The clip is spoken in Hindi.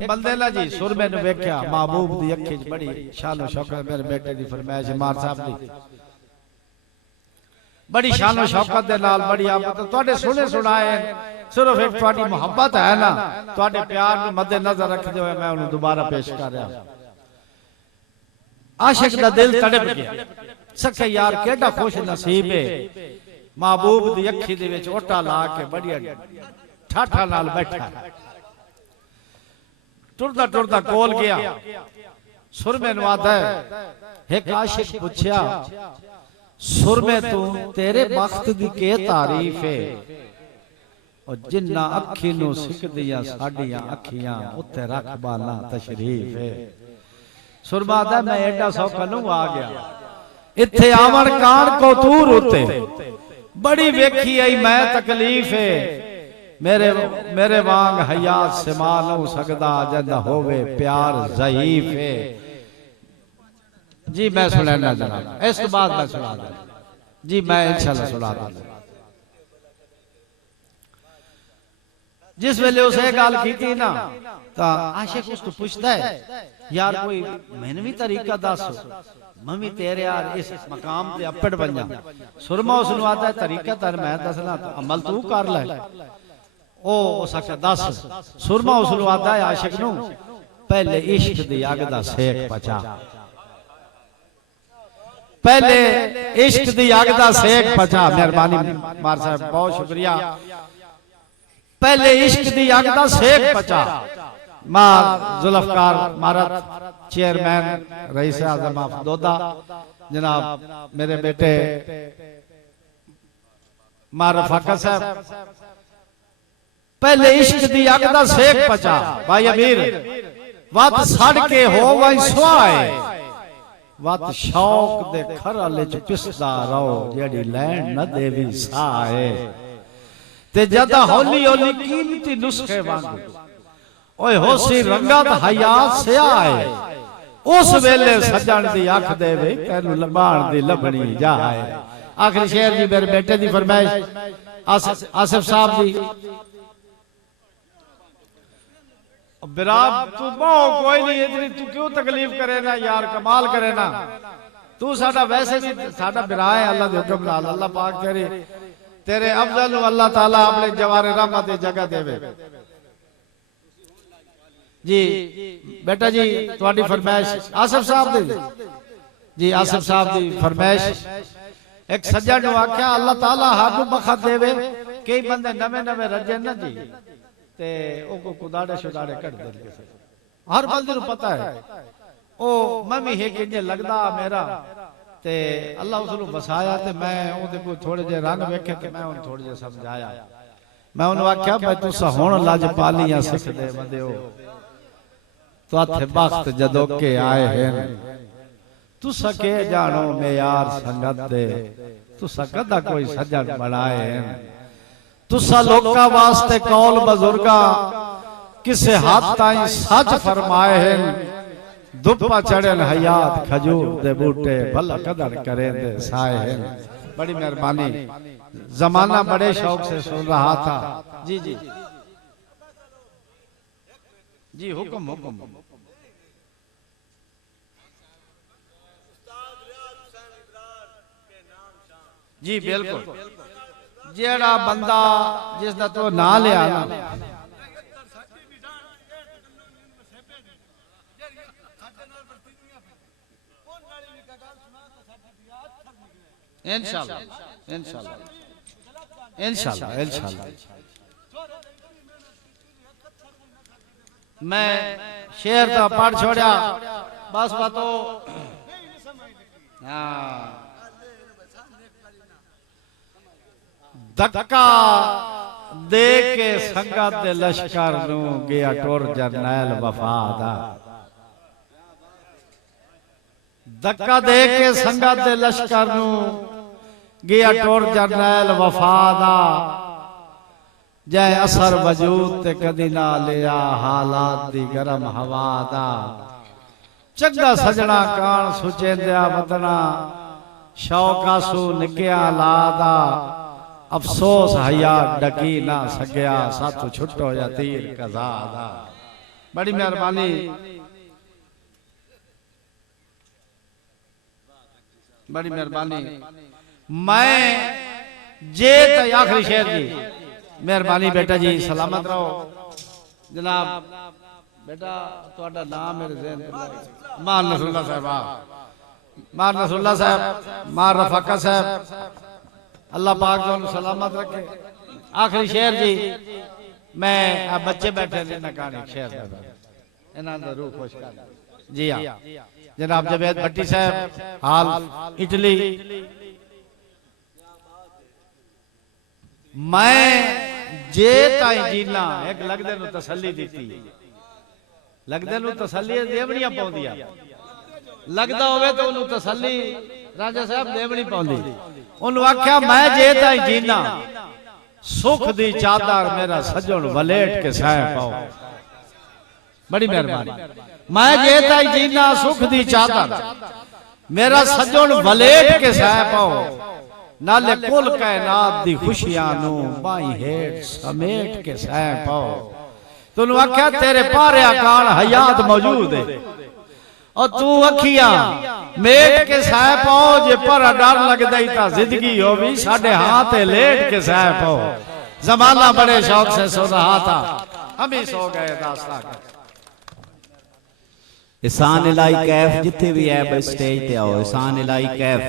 बंदे ना जी सुर में वेख्या महबूब दी अखी च बड़ी शानो शौकत मेरे बेटे दी फरमाइश मार साहब दी बड़ी शानो शौकत दे नाल बड़ी आप तोड़े सुने सुनाए सिर्फ एक तोड़ी मोहब्बत है ना तोड़े प्यार नु मद्देनजर रखदे होए मैं उन्हें दोबारा पेश कर रहा आशिक दा दिल तड़प गया सके यार केड़ा खुश नसीब है महबूब दी अखी दे विच ओटा ला के बढ़िया ठाठा नाल बैठा टुरदा टुरदा कोल गया सुर में नवादा है एक आशिक पूछया सुर में तू तेरे बख्त दी के तारीफ है और जिन्ना अखी नु सिकदियां साडियां अखियां उत्ते रख बाना तशरीफ है सुरमादा मैं एडा सौखा नु आ गया इत्थे आवन कान को तूर उते बड़ी वेखी आई मैं तकलीफ है मेरे वांग हयात से मानो सकदा जद होवे प्यार ज़ईफ है जी मैं सुनाना जनाब इस बाद मैं सुना दूं जी मैं इंशाल्लाह सुना दूं जिस वेले उसे गाल की थी ना तो आशिक उसको पूछता है यार कोई मेनवी तरीका दस मम्मी तेरे यार इस मकाम पे अपड़ बन जा सुरमा उसनु आता है तरीका तर मैं दसना तो अमल तू कर ले ओ सकता दस सुरमा उसनु आता है आशिक नु पहले इश्क दी अग दा सेक पचा पहले इश्क दी अग दा सेक पचा मेहरबानी मार साहब बहुत शुक्रिया पहले इश्क दी अग दा सेक पचा मार जुल्फकार मारत chairman rice Azam of Doda जनाब मेरे बेटे मार फाका साहब पहले इश्क दी अग दा सेक पचा भाई अमीर वत सड़ के हो वही सुआए वत शौक दे खराले च पिसदा रहो जेड़ी लैन न देवी साए ते जदा हौली हौली कीमती नुस्खे वांगू ओए होसी रंगत हयात से आए उस वेले सजन दी अख देवे तैनू लबाण दी लभणी जाए आखिरी शेर जी मेरे बेटे दी फरमाइश आसिफ साहब दी बिराब तू बहु कोई नहीं इतनी तू क्यों तकलीफ करे ना यार कमाल करे ना तू साडा वैसे भी साडा बिरा है अल्लाह दे हुक्म नाल अल्लाह पाक तेरे अफजल अल्लाह ताला अपने जवारे रहमत दी जगह देवे जी बेटा जी तुम्हारी फरमाइश आसिफ साहब दी जी आसिफ साहब दी फरमाइश एक सज्जन नु आख्या अल्लाह ताला हाकू बखत देवे कई बंदे नवे नवे रजे ना जी ते ओ को कुदाड़े शुदाड़े कट दे हर बंदे नु पता है ओ मम्मी है कि लगदा मेरा ते अल्लाह उसनु बसाया ते मैं ओदे को थोड़े जे रंग वेखे ते मैं उन थोड़े जे समझाया मैं उन आख्या भाई तुसा हुन लज पालियां सिख दे बंदेओ तो अथे बख्त जदों के आए हैं तुसा के जानो में यार संगत दे तुसा कदा कोई सज्जन बनाए हैं तुसा लोका वास्ते कौल बुजुर्गा किसे हाथ ताई सच फरमाए हैं दुपा चढ़न हयात खजूर दे बूटे भला कदर करे दे साए हैं बड़ी मेहरबानी जमाना बड़े शौक से सुन रहा था जी जी जी हुक्म हुक्म जी बिल्कुल जेड़ा बंदा जिसदा तो ना लिया ना इंशाल्लाह इंशाल्लाह इंशाल्लाह इंशाल्लाह मैं शेर तो पढ़ छोड़ा बस बातो हाँ धक्का दे के संगत दे लश्कर नू गया टुर जरनैल वफादा धक्का दे के संगत दे लश्कर नू गया टुर जरनैल वफादा जै असर वजूद ते कदी ना लिया हालात दी गरम हवा दा चंगा सजना कान सुचेंदिया वतना शौक आसू निकिया लादा अफसोस हया डकी ना सगया साथ छुट्टो या तीर कज़ा दा बड़ी मेहरबानी। बड़ी मेहरबानी। मैं जे तक आखिरी शेर जी, मेहरबानी बेटा जी, सलामत रहो जनाब। बेटा ਤੁਹਾਡਾ नाम मेरे ज़हन में मार नसरुल्लाह साहब, मार नसरुल्लाह साहब, मार रफाका साहब, अल्लाह पाक को सलामत रखे। आखिरी शेर जी, मैं अब बच्चे बैठे ने ना कहानी शेर इन्हां दा रूह खुश कर। जी हां जनाब जवेद भट्टी साहब, हाल इटली। मैं जे ताई जीना एक लगदे नु तसल्ली दी, लगदे नु तसल्ली देवनियां पौंदियां, लगदा होवे तो उन्हें तसल्ली राजा साहब देवनी पौंदी। उन्हें आख्या मैं जे ताई जीना सुख दी चादर मेरा सजन वलेट के सह पाओ। बड़ी मेहरबानी। मैं जे ताई जीना सुख दी चादर मेरा सजन वलेट के सह पाओ, नाले कुल कायनात दी खुशियां नु बाई हेठ समेट के सह पाओ। तूने आख्या तेरे पारिया कान हयात मौजूद है और तू अखियां मेट के सह पाओ। जे पर डर लगदा ही ता जिंदगी हो भी साडे हाथ लेट के सह पाओ। जमाना बड़े शौक से सो रहा था, हम ही सो गए दास्तां। एहसान इलाही कैफ जिथे भी है बस स्टेज ते आओ। एहसान इलाही कैफ।